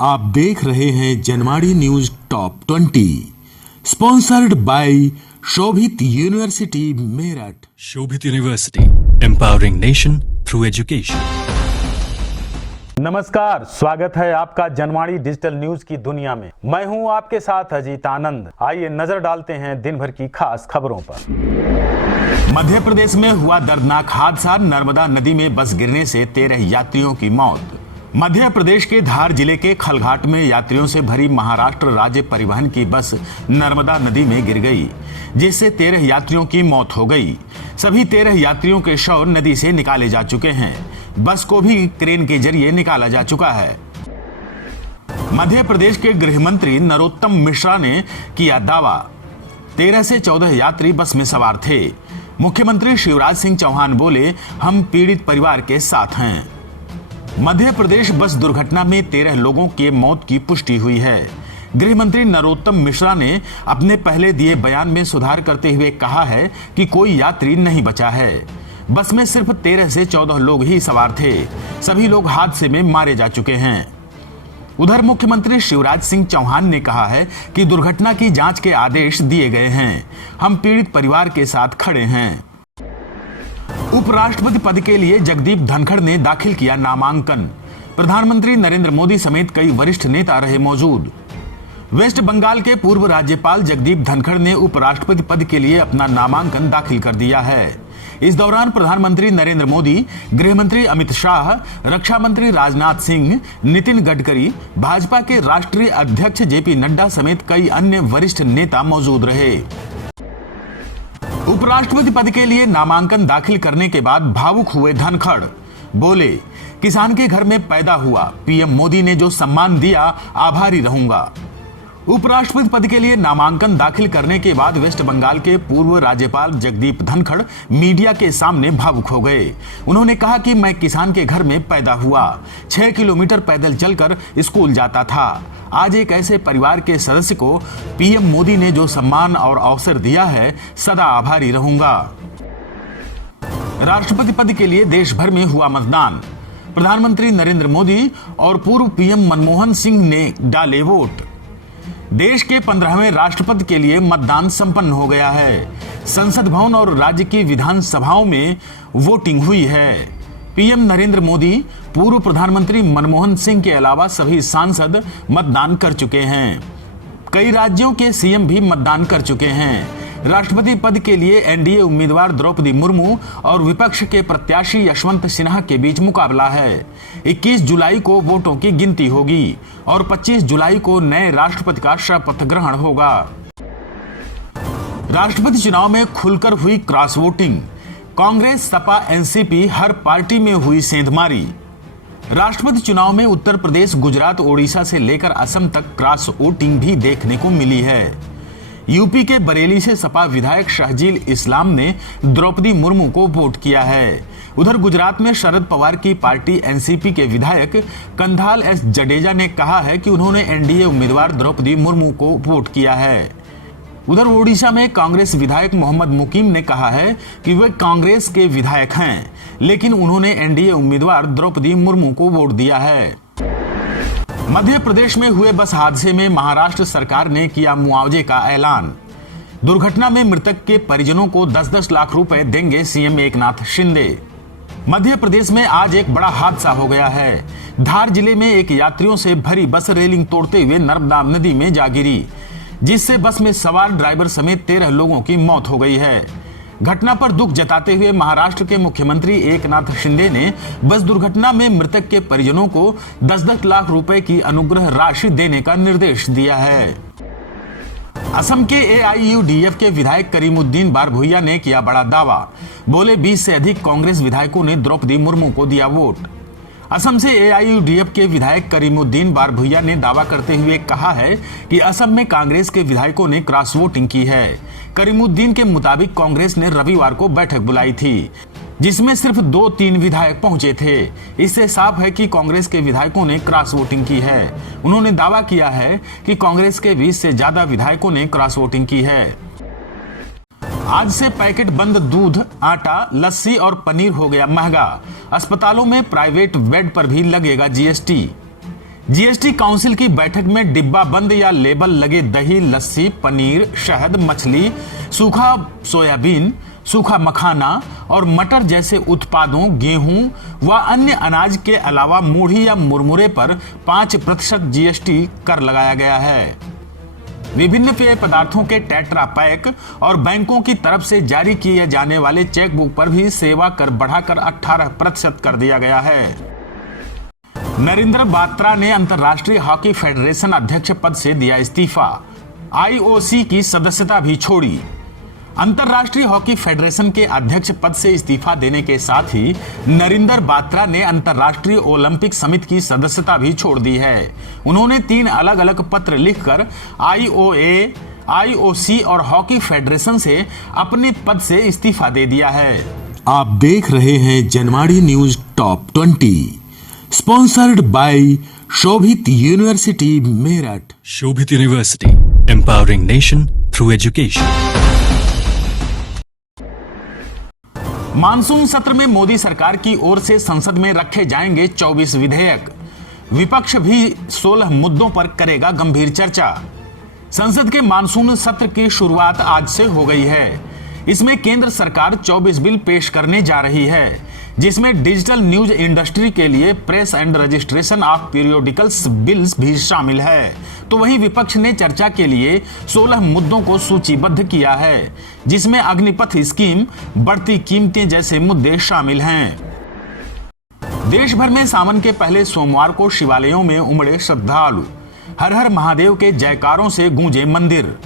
आप देख रहे हैं Janwadi news top 20 sponsored by Shobhit university Meerut. Shobhit university, empowering nation through education. नमस्कार, स्वागत है आपका जनवाड़ी डिजिटल न्यूज की दुनिया में। मैं हूं आपके साथ अजीत आनंद। आइए नजर डालते हैं दिन भर की खास खबरों पर। मध्य प्रदेश में हुआ दर्दनाक हादसा, नर्मदा नदी में बस गिरने से 13 यात्रियों की मौत। मध्य प्रदेश के धार जिले के खलघाट में यात्रियों से भरी महाराष्ट्र राज्य परिवहन की बस नर्मदा नदी में गिर गई, जिससे 13 यात्रियों की मौत हो गई। सभी 13 यात्रियों के शव नदी से निकाले जा चुके हैं। बस को भी क्रेन के जरिए निकाला जा चुका है। मध्य प्रदेश के गृह मंत्री नरोत्तम मिश्रा ने किया दावा, 13 से 14 यात्री बस में सवार थे। मुख्यमंत्री शिवराज सिंह चौहान बोले, हम पीड़ित परिवार के साथ हैं। मध्य प्रदेश बस दुर्घटना में 13 लोगों की मौत की पुष्टि हुई है। गृह मंत्री नरोत्तम मिश्रा ने अपने पहले दिए बयान में सुधार करते हुए कहा है कि कोई यात्री नहीं बचा है। बस में सिर्फ 13 से 14 लोग ही सवार थे। सभी लोग हादसे में मारे जा चुके हैं। उधर मुख्यमंत्री शिवराज सिंह चौहान ने कहा है कि दुर्घटना की जांच के आदेश दिए गए हैं। हम पीड़ित परिवार के साथ खड़े हैं। उपराष्ट्रपति पद के लिए जगदीप धनखड़ ने दाखिल किया नामांकन। प्रधानमंत्री नरेंद्र मोदी समेत कई वरिष्ठ नेता रहे मौजूद। वेस्ट बंगाल के पूर्व राज्यपाल जगदीप धनखड़ ने उपराष्ट्रपति पद के लिए अपना नामांकन दाखिल कर दिया है। इस दौरान प्रधानमंत्री नरेंद्र मोदी, गृह मंत्री अमित शाह, रक्षा मंत्री राजनाथ सिंह, नितिन गडकरी, भाजपा के राष्ट्रीय अध्यक्ष जेपी नड्डा समेत कई अन्य वरिष्ठ नेता मौजूद रहे। उपराष्ट्रपति पद के लिए नामांकन दाखिल करने के बाद भावुक हुए धनखड़। बोले, किसान के घर में पैदा हुआ, पीएम मोदी ने जो सम्मान दिया, आभारी रहूंगा। उपराष्ट्रपति पद के लिए नामांकन दाखिल करने के बाद वेस्ट बंगाल के पूर्व राज्यपाल जगदीप धनखड़ मीडिया के सामने भावुक हो गए। उन्होंने कहा कि मैं किसान के घर में पैदा हुआ, 6 किलोमीटर पैदल चलकर स्कूल जाता था। आज एक ऐसे परिवार के सदस्य को पीएम मोदी ने जो सम्मान और अवसर दिया है, सदा आभारी रहूंगा। राष्ट्रपति पद के लिए देश भर में हुआ मतदान। प्रधानमंत्री नरेंद्र मोदी और पूर्व पीएम मनमोहन सिंह ने डाले वोट। देश के 15वें राष्ट्रपति के लिए मतदान संपन्न हो गया है। संसद भवन और राज्य की विधानसभाओं में वोटिंग हुई है। पीएम नरेंद्र मोदी, पूर्व प्रधानमंत्री मनमोहन सिंह के अलावा सभी सांसद मतदान कर चुके हैं। कई राज्यों के सीएम भी मतदान कर चुके हैं। राष्ट्रपति पद के लिए एनडीए उम्मीदवार द्रौपदी मुर्मू और विपक्ष के प्रत्याशी यशवंत सिन्हा के बीच मुकाबला है। 21 जुलाई को वोटों की गिनती होगी और 25 जुलाई को नए राष्ट्रपति का शपथ ग्रहण होगा। राष्ट्रपति चुनाव में खुलकर हुई cross voting. Congress, Sapa, NCP हर पार्टी में हुई सेंधमारी। राष्ट्रपति चुनाव में उत्तर प्रदेश, गुजरात, ओडिशा से लेकर असम तक क्रॉस वोटिंग भी देखने को मिली है। यूपी के बरेली से सपा विधायक शहजील इस्लाम ने द्रौपदी मुर्मू को वोट किया है। उधर गुजरात में शरद पवार की पार्टी एनसीपी के विधायक कंधाल एस जडेजा ने कहा है कि उन्होंने एनडीए उम्मीदवार द्रौपदी मुर्मू को वोट किया है। उधर ओडिशा में कांग्रेस विधायक मोहम्मद मुकीम ने कहा है कि वे कांग्रेस के विधायक हैं, लेकिन उन्होंने एनडीए उम्मीदवार द्रौपदी मुर्मू को वोट दिया है। मध्य प्रदेश में हुए बस हादसे में महाराष्ट्र सरकार ने किया मुआवजे का ऐलान। दुर्घटना में मृतक के परिजनों को 10-10 लाख रुपए देंगे सीएम एकनाथ शिंदे। मध्य प्रदेश में आज एक बड़ा हादसा हो गया है। धार जिले में एक यात्रियों से भरी बस रेलिंग तोड़ते हुए नर्मदा नदी में जा गिरी, जिससे बस में सवार ड्राइवर समेत 13 लोगों की मौत हो गई है। घटना पर दुख जताते हुए महाराष्ट्र के मुख्यमंत्री एकनाथ शिंदे ने बस दुर्घटना में मृतक के परिजनों को 10-10 लाख रुपए की अनुग्रह राशि देने का निर्देश दिया है। असम के एआईयूडीएफ के विधायक करीमुद्दीन बारभुइया ने किया बड़ा दावा। बोले, 20 से अधिक कांग्रेस विधायकों ने द्रौपदी मुर्मू को दिया वोट। असम से एआईयूडीएफ के विधायक करीमुद्दीन बारभुइया ने दावा करते हुए कहा है कि असम में कांग्रेस के विधायकों ने क्रॉस वोटिंग की है। करीमुद्दीन के मुताबिक कांग्रेस ने रविवार को बैठक बुलाई थी, जिसमें सिर्फ 2-3 विधायक पहुंचे थे। इससे साफ है कि कांग्रेस के विधायकों ने क्रॉस वोटिंग की है। उन्होंने दावा किया है कि कांग्रेस के 20 से ज्यादा विधायकों ने क्रॉस वोटिंग की है। आज से पैकेट बंद दूध, आटा, लस्सी और पनीर हो गया महंगा। अस्पतालों में प्राइवेट बेड पर भी लगेगा जीएसटी। जीएसटी काउंसिल की बैठक में डिब्बा बंद या लेबल लगे दही, लस्सी, पनीर, शहद, मछली, सूखा सोयाबीन, सूखा मखाना और मटर जैसे उत्पादों, गेहूं व अन्य अनाज के अलावा मूढ़ी या मुरमुरे पर 5% जीएसटी कर लगाया गया है। विभिन्न पेय पदार्थों के टेट्रा पैक और बैंकों की तरफ से जारी किए जाने वाले चेकबुक पर भी सेवा कर बढ़ाकर 18% कर दिया गया है। नरेंद्र बात्रा ने अंतर्राष्ट्रीय हॉकी फेडरेशन अध्यक्ष पद से दिया इस्तीफा, आईओसी की सदस्यता भी छोड़ी। अंतर्राष्ट्रीय हॉकी फेडरेशन के अध्यक्ष पद से इस्तीफा देने के साथ ही नरेंद्र बात्रा ने अंतर्राष्ट्रीय ओलंपिक समिति की सदस्यता भी छोड़ दी है। उन्होंने 3 अलग अलग पत्र लिखकर आईओए, आईओसी और हॉकी फेडरेशन से अपने पद से इस्तीफा दे दिया है। आप देख रहे हैं Janwadi news top 20, sponsored by Shobhit university Meerut. Shobhit University, empowering nation through education. Monsoon सत्र में मोदी सरकार की ओर से संसद में रखे जाएंगे 24 विधेयक। विपक्ष भी 16 मुद्दों पर करेगा गंभीर चर्चा। संसद के मानसून सत्र की शुरुआत आज से हो गई है। इसमें केंद्र सरकार 24 बिल पेश करने जा रही है, जिसमें डिजिटल न्यूज इंडस्ट्री के लिए press and registration of periodicals bills भी शामिल है। तो वहीं विपक्ष ने चर्चा के लिए 16 मुद्दों को सूचीबद्ध किया है, जिसमें अग्निपथ स्कीम, बढ़ती कीमतें जैसे मुद्दे शामिल हैं। देश भर में सावन के पहले सोमवार को शिवालयों में उमड़े श्रद्धालु। हर हर महादेव के जयकारों से गूंजे मंदिर।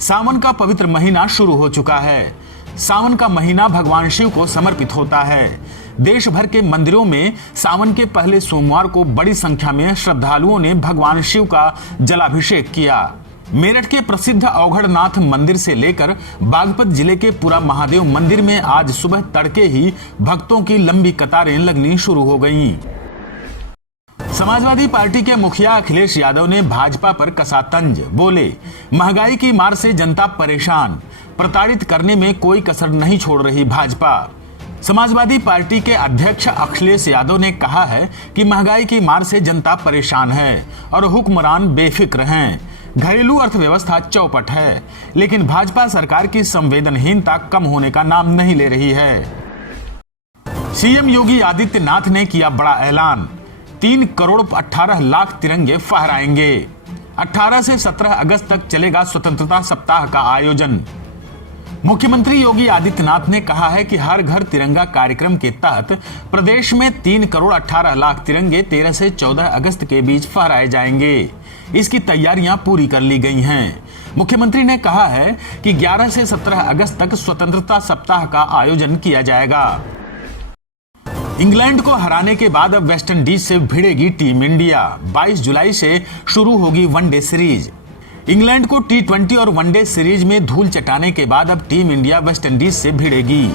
सावन का पवित्र महीना शुरू हो चुका है। सावन का महीना भगवान शिव को समर्पित होता है। देश भर के मंदिरों में सावन के पहले सोमवार को बड़ी संख्या में श्रद्धालुओं ने भगवान शिव का जलाभिषेक किया। मेरठ के प्रसिद्ध औघड़नाथ मंदिर से लेकर बागपत जिले के पुरा महादेव मंदिर में आज सुबह तड़के ही भक्तों की लंबी कतारें लगनी शुरू हो गईं। समाजवादी पार्टी के मुखिया अखिलेश यादव ने भाजपा पर कसा तंज। बोले, महंगाई की मार से जनता परेशान, प्रताड़ित करने में कोई कसर नहीं छोड़ रही भाजपा। समाजवादी पार्टी के अध्यक्ष अखिलेश यादव ने कहा है कि महंगाई की मार से जनता परेशान है और हुक्मरान बेफिक्र हैं। घरेलू अर्थव्यवस्था चौपट है, लेकिन भाजपा सरकार की संवेदनहीनता कम होने का नाम नहीं ले रही है। सीएम योगी आदित्यनाथ ने किया बड़ा ऐलान, 3 करोड़ 18 लाख तिरंगे फहराएंगे। 18 से 17 अगस्त तक चलेगा स्वतंत्रता सप्ताह का आयोजन। मुख्यमंत्री योगी आदित्यनाथ ने कहा है कि हर घर तिरंगा कार्यक्रम के तहत प्रदेश में 3 करोड़ 18 लाख तिरंगे 13 से 14 अगस्त के बीच फहराए जाएंगे। इसकी तैयारियां पूरी कर ली गई हैं। मुख्यमंत्री ने कहा है कि 11 से 17 अगस्त तक स्वतंत्रता सप्ताह का आयोजन किया जाएगा। इंग्लैंड को हराने के बाद अब वेस्टइंडीज से भिड़ेगी टीम इंडिया। 22 जुलाई से शुरू होगी वनडे सीरीज। इंग्लैंड को T20 और वनडे सीरीज में धूल चटाने के बाद अब टीम इंडिया वेस्टइंडीज से भिड़ेगी।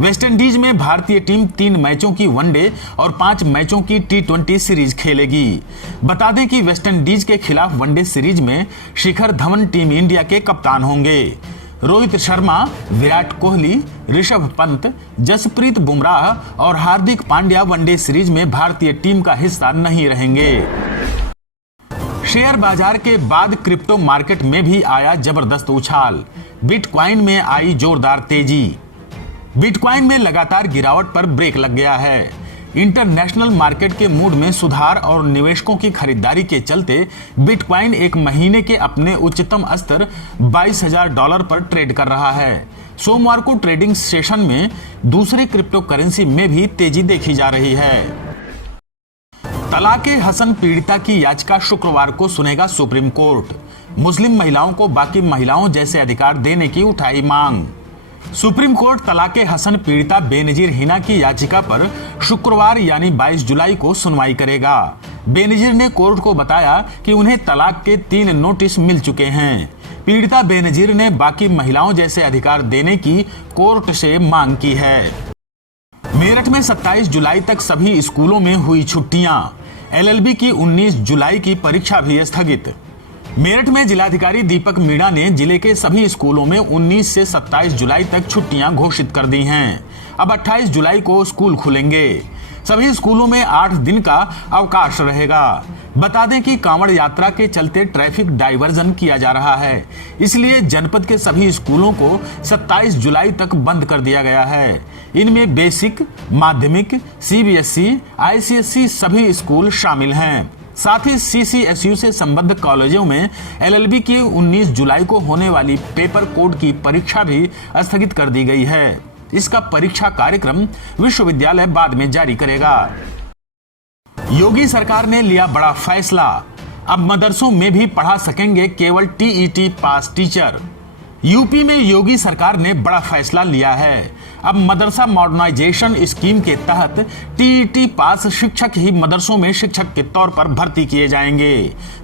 वेस्टइंडीज में भारतीय टीम 3 मैचों की वनडे और 5 मैचों की T20 सीरीज खेलेगी। बता दें कि वेस्टइंडीज के खिलाफ वनडे सीरीज में शिखर धवन टीम इंडिया के कप्तान होंगे। रोहित शर्मा, विराट कोहली, ऋषभ पंत, जसप्रीत बुमराह और हार्दिक पांड्या वनडे सीरीज में भारतीय टीम का हिस्सा नहीं रहेंगे। शेयर बाजार के बाद क्रिप्टो मार्केट में भी आया जबरदस्त उछाल। बिटकॉइन में आई जोरदार तेजी। बिटकॉइन में लगातार गिरावट पर ब्रेक लग गया है। इंटरनेशनल मार्केट के मूड में सुधार और निवेशकों की खरीदारी के चलते बिटकॉइन एक महीने के अपने उच्चतम स्तर $22,000 पर ट्रेड कर रहा है। सोमवार को ट्रेडिंग सेशन में दूसरे क्रिप्टो करेंसी में भी तेजी देखी जा रही है। तलाके हसन पीड़िता की याचिका शुक्रवार को सुनेगा सुप्रीम कोर्ट। मुस्लिम महिलाओं को बाकी महिलाओं जैसे अधिकार देने की उठाई मांग। सुप्रीम कोर्ट तलाके हसन पीड़िता बेनजीर हिना की याचिका पर शुक्रवार यानी 22 जुलाई को सुनवाई करेगा। बेनजीर ने कोर्ट को बताया कि उन्हें तलाक के 3 नोटिस मिल चुके हैं। पीड़िता बेनजीर ने बाकी महिलाओं जैसे अधिकार देने की कोर्ट से मांग की है। मेरठ में 27 जुलाई तक सभी स्कूलों में हुई छुट्टियां। एलएलबी की 19 जुलाई की परीक्षा भी स्थगित। मेरठ में जिलाधिकारी दीपक मीणा ने जिले के सभी स्कूलों में 19 से 27 जुलाई तक छुट्टियां घोषित कर दी हैं। अब 28 जुलाई को स्कूल खुलेंगे। सभी स्कूलों में 8 दिन का अवकाश रहेगा। बता दें कि कांवड़ यात्रा के चलते ट्रैफिक डाइवर्जन किया जा रहा है, इसलिए जनपद के सभी स्कूलों को 27 जुलाई तक बंद कर दिया गया है। इनमें बेसिक, माध्यमिक, सीबीएसई, आईसीएसई सभी स्कूल शामिल हैं। साथ ही सीसीएसयू से संबद्ध कॉलेजों में एलएलबी की 19 जुलाई को होने वाली पेपर कोड की परीक्षा भी स्थगित कर दी गई है। इसका परीक्षा कार्यक्रम विश्वविद्यालय बाद में जारी करेगा। योगी सरकार ने लिया बड़ा फैसला, अब मदरसों में भी पढ़ा सकेंगे केवल टीईटी पास टीचर। यूपी में योगी सरकार ने बड़ा फैसला लिया है। अब मदरसा मॉडर्नाइजेशन स्कीम के तहत टीईटी पास शिक्षक ही मदरसों में शिक्षक के तौर पर भर्ती किए जाएंगे।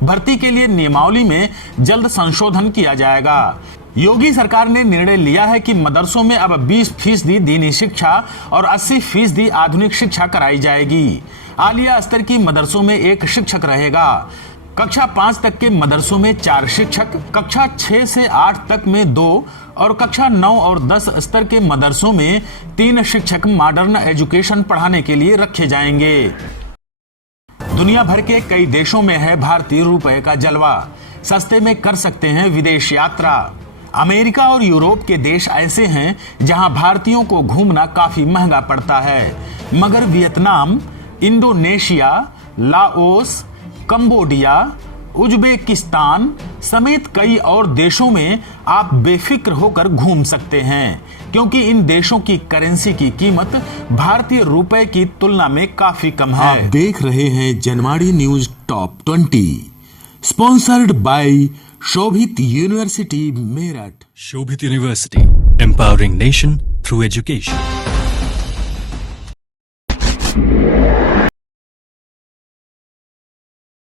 भर्ती के लिए नियमावली में जल्द संशोधन किया जाएगा। योगी सरकार ने निर्णय लिया है कि मदरसों में अब 20% दीनी शिक्षा और 80% आधुनिक शिक्षा कराई जाएगी। आलिया स्तर की मदरसों में 1 शिक्षक रहेगा। कक्षा 5 तक के मदरसों में 4 शिक्षक, कक्षा 6 से 8 तक में 2 और कक्षा 9 और 10 स्तर के मदरसों में 3 शिक्षक मॉडर्न एजुकेशन पढ़ाने के लिए रखे जाएंगे। दुनिया भर के कई देशों में है भारतीय रुपए का जलवा, सस्ते में कर सकते हैं विदेश यात्रा। अमेरिका और यूरोप के देश ऐसे हैं जहां भारतीयों को घूमना काफी महंगा पड़ता है, मगर Vietnam, Indonesia, Laos, Cambodia, Uzbekistan समेत कई और देशों में आप बेफिक्र होकर घूम सकते हैं, क्योंकि इन देशों की करेंसी की कीमत भारतीय रुपए की तुलना में काफी कम है। आप देख रहे हैं Janwadi news top 20, sponsored by Shobhit university Meerut. Shobhit University, empowering nation through education.